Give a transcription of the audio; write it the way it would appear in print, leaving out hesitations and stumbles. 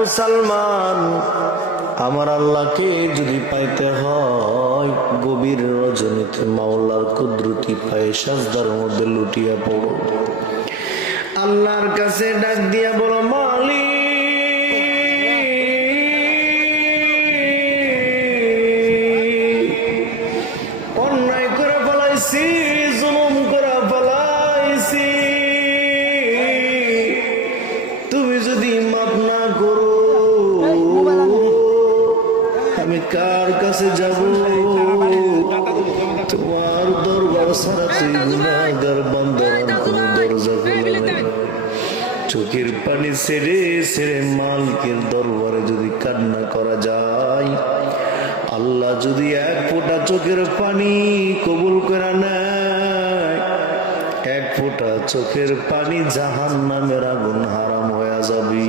মুসলমান, আমার আল্লাহকে যদি পাইতে হয় গভীর রজনীতে মাওলার কুদরতি পায়ে সাজদার মধ্যে লুটিয়া পড়ো, আল্লাহর কাছে ডাক দিয়া বলো, মালিক অন্যায় করে ফেলাইছি, জুলুম করে ফেলাইছি, তুমি যদি মাফ না করো আমি কার কাছে যাব? তোমার দরবার ছাড়া তুই গুনাহগার বান্দার কোন দরজা খোলা নেই। চোখের পানি ছেড়ে ছেড়ে মালিকের দরবারে যদি কান্না করা যায়, আল্লাহ যদি এক ফোঁটা চোখের পানি কবুল করে নেয়, এক ফোঁটা চোখের পানি জাহান্নামের আগুন হারাম হয়ে যাবে।